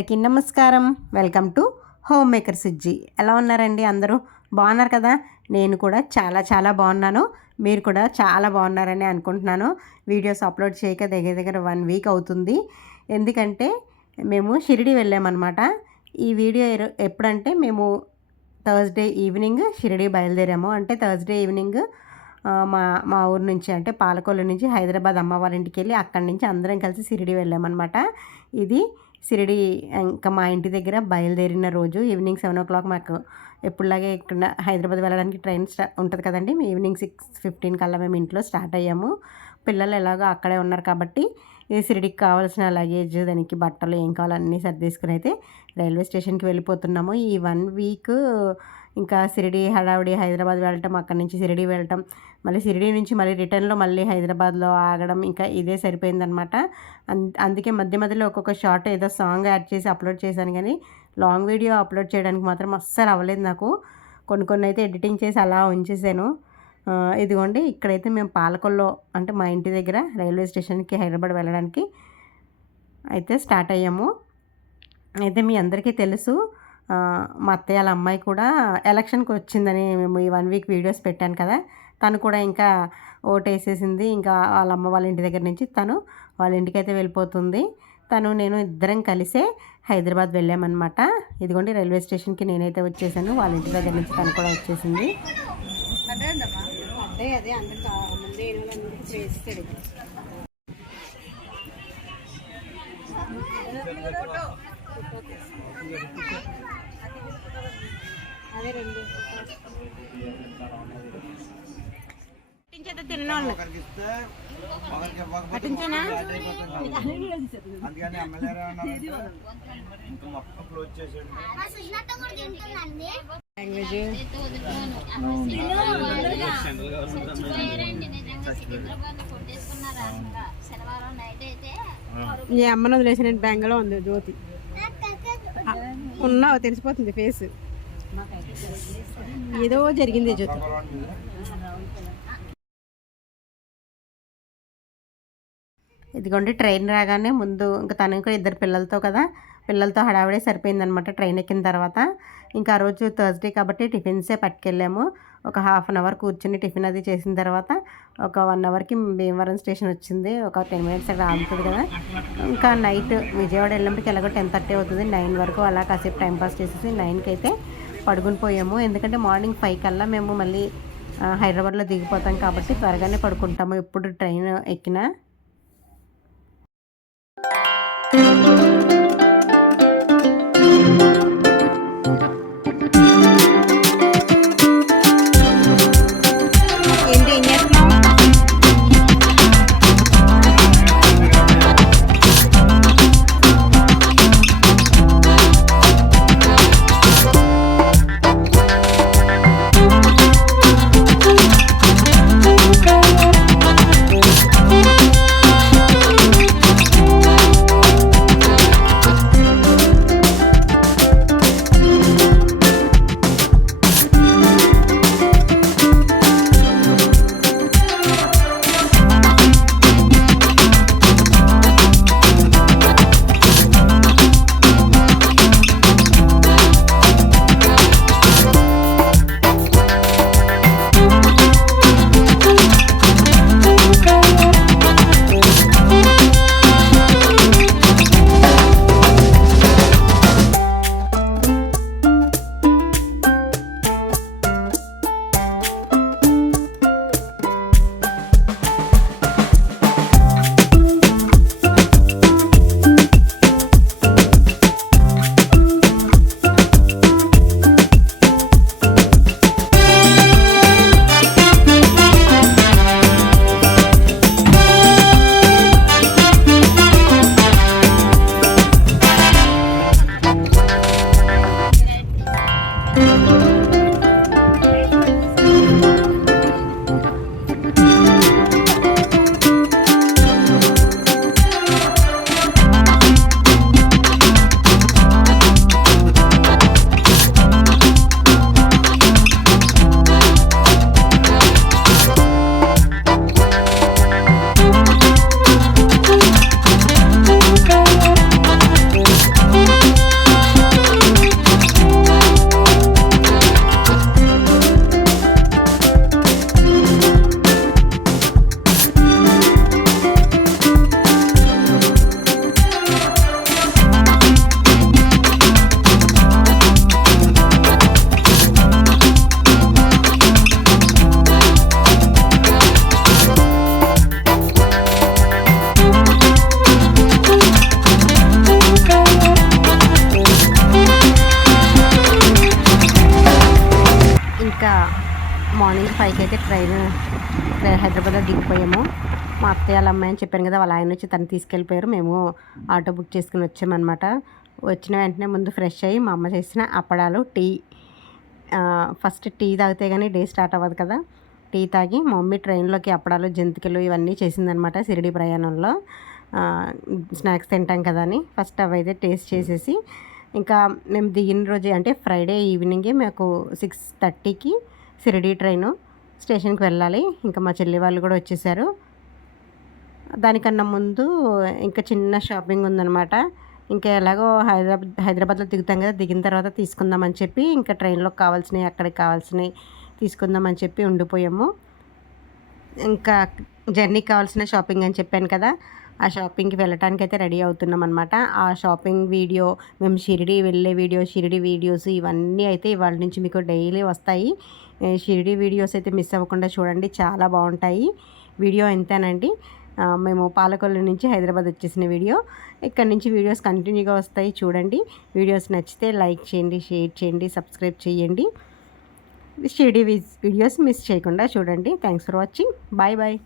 అందరికీ నమస్కారం. Welcome to home maker Sujji. ఎలా ఉన్నారండి? అందరూ బాగున్నారు కదా? నేను కూడా చాలా చాలా బాగున్నాను. మీరు కూడా చాలా బాగున్నారని అనుకుంటున్నాను. వీడియోస్ అప్లోడ్ చేయక దగ్గర దగ్గర 1 వీక్ అవుతుంది. ఎందుకంటే మేము షిరిడి వెళ్ళామన్నమాట. ఈ వీడియో ఎప్పుడంటే మేము థర్స్డే ఈవినింగ్ షిరిడి బయలుదేరాము. అంటే థర్స్డే ఈవినింగ్ మా మా ఊరు నుంచి అంటే పాలకొల్లు నుంచి హైదరాబాద్ అమ్మవారి ఇంటికి వెళ్ళి అక్కడి నుంచి అందరం కలిసి షిరిడి వెళ్ళామన్నమాట. ఇది షిరిడి ఇంకా మా ఇంటి దగ్గర బయలుదేరిన రోజు ఈవినింగ్ 7 o'clock మాకు ఎప్పుడులాగే ఇక్కడ హైదరాబాద్ వెళ్ళడానికి ట్రైన్ ఉంటుంది కదండి. ఈవినింగ్ 6:15 కల్లా మేము ఇంట్లో స్టార్ట్ అయ్యాము. పిల్లలు ఎలాగో అక్కడే ఉన్నారు కాబట్టి ఈ షిరిడికి కావాల్సిన లగేజ్, దానికి బట్టలు ఏం కావాలో అన్నీ సర్దేసుకుని అయితే రైల్వే స్టేషన్కి వెళ్ళిపోతున్నాము. ఈ 1 వీక్ ఇంకా షిరిడి హడావిడి, హైదరాబాద్ వెళ్ళటం, అక్కడి నుంచి షిరిడి వెళ్ళటం, మళ్ళీ షిరిడి నుంచి మళ్ళీ రిటర్న్లో మళ్ళీ హైదరాబాద్లో ఆగడం, ఇంకా ఇదే సరిపోయిందనమాట. అందుకే మధ్య మధ్యలో ఒక్కొక్క షార్ట్ ఏదో సాంగ్ యాడ్ చేసి అప్లోడ్ చేశాను, కానీ లాంగ్ వీడియో అప్లోడ్ చేయడానికి మాత్రం అస్సలు అవ్వలేదు నాకు. కొన్ని అయితే ఎడిటింగ్ చేసి అలా ఉంచేసాను. ఇదిగోండి, ఇక్కడైతే మేము పాలకొల్లో అంటే మా ఇంటి దగ్గర రైల్వే స్టేషన్కి హైదరాబాద్ వెళ్ళడానికి అయితే స్టార్ట్ అయ్యాము. అయితే మీ అందరికీ తెలుసు, మా అత్తయ్య వాళ్ళ అమ్మాయి కూడా ఎలక్షన్కి వచ్చిందని మేము ఈ 1 వీక్ వీడియోస్ పెట్టాను కదా. తను కూడా ఇంకా ఓటేసేసింది. ఇంకా వాళ్ళ అమ్మ వాళ్ళ ఇంటి దగ్గర నుంచి తను వాళ్ళ ఇంటికి అయితే వెళ్ళిపోతుంది. నేను ఇద్దరం కలిసే హైదరాబాద్ వెళ్ళామన్నమాట. ఇదిగోండి, రైల్వే స్టేషన్కి నేనైతే వచ్చేసాను. వాళ్ళ ఇంటి దగ్గర నుంచి తను కూడా వచ్చేసింది. తిన్నాను పట్టించానా ఈ అమ్మను వదిలేసిన బ్యాంగ్లో ఉంది జ్యోతి. ఉన్నావు తెలిసిపోతుంది ఫేస్. ఏదో జరిగింది జ్యోతి. ఇదిగోండి, ట్రైన్ రాగానే ముందు ఇంకా తను కూడా ఇద్దరు పిల్లలతో హడావిడే సరిపోయిందనమాట. ట్రైన్ ఎక్కిన తర్వాత ఇంకా ఆ రోజు థర్స్డే కాబట్టి టిఫిన్సే పట్టుకెళ్ళాము. ఒక 1/2 hour కూర్చుని టిఫిన్ అది చేసిన తర్వాత ఒక 1 hourకి భీమవరం స్టేషన్ వచ్చింది. ఒక 10 minutes అక్కడ ఆగుతుంది కదా. ఇంకా నైట్ విజయవాడ వెళ్ళినప్పటికి ఎలాగో 10:30 అవుతుంది. 9 వరకు అలా కాసేపు టైంపాస్ చేసేసి 9కి అయితే పడుకుని పోయాము. ఎందుకంటే మార్నింగ్ 5 కల్లా మేము మళ్ళీ హైదరాబాద్లో దిగిపోతాం కాబట్టి త్వరగానే పడుకుంటాము ఎప్పుడు ట్రైన్ ఎక్కినా. ఇంకా మార్నింగ్ 5కి అయితే హైదరాబాద్లో దిగిపోయాము. మా అత్తయ్య వాళ్ళ అమ్మాయి అని చెప్పాను కదా, వాళ్ళ ఆయన వచ్చి తను తీసుకెళ్ళిపోయారు. మేము ఆటో బుక్ చేసుకుని వచ్చామన్నమాట. వచ్చిన వెంటనే ముందు ఫ్రెష్ అయ్యి మా అమ్మ చేసిన అప్పడాలు, టీ. ఫస్ట్ టీ తాగితే కానీ డే స్టార్ట్ అవ్వదు కదా. టీ తాగి మా మమ్మీ ట్రైన్లోకి అప్పడాలు, జంతికలు ఇవన్నీ చేసిందనమాట. షిరిడి ప్రయాణంలో స్నాక్స్ తింటాం కదా అని ఫస్ట్ అవైతే టేస్ట్ చేసేసి, ఇంకా మేము దిగిన రోజే అంటే ఫ్రైడే ఈవినింగే మాకు 6:30కి షిరిడి ట్రైను స్టేషన్కి వెళ్ళాలి. ఇంకా మా చెల్లి వాళ్ళు కూడా వచ్చేసారు. దానికన్నా ముందు ఇంకా చిన్న షాపింగ్ ఉందనమాట. ఇంకా ఎలాగో హైదరాబాద్లో దిగుతాం కదా, దిగిన తర్వాత తీసుకుందామని చెప్పి ఇంకా ట్రైన్లోకి కావాల్సినవి, అక్కడికి కావాల్సినవి తీసుకుందామని చెప్పి ఉండిపోయాము. ఇంకా జర్నీకి కావాల్సిన షాపింగ్ అని చెప్పాను కదా, ఆ షాపింగ్కి వెళ్ళటానికి అయితే రెడీ అవుతున్నాం అనమాట. ఆ షాపింగ్ వీడియో, మేము షిరిడి వెళ్ళే వీడియో, షిరిడి వీడియోస్ ఇవన్నీ అయితే ఇవాళ నుంచి మీకు డైలీ వస్తాయి. షిరిడి వీడియోస్ అయితే మిస్ అవ్వకుండా చూడండి, చాలా బాగుంటాయి. వీడియో ఎంతేనండి, మేము పాలకొల్లు నుంచి హైదరాబాద్ వచ్చేసిన వీడియో. ఇక్కడ నుంచి వీడియోస్ కంటిన్యూగా వస్తాయి చూడండి. వీడియోస్ నచ్చితే లైక్ చేయండి, షేర్ చేయండి, సబ్స్క్రైబ్ చేయండి. షిరిడి వీడియోస్ మిస్ చేయకుండా చూడండి. Thanks for watching. Bye bye.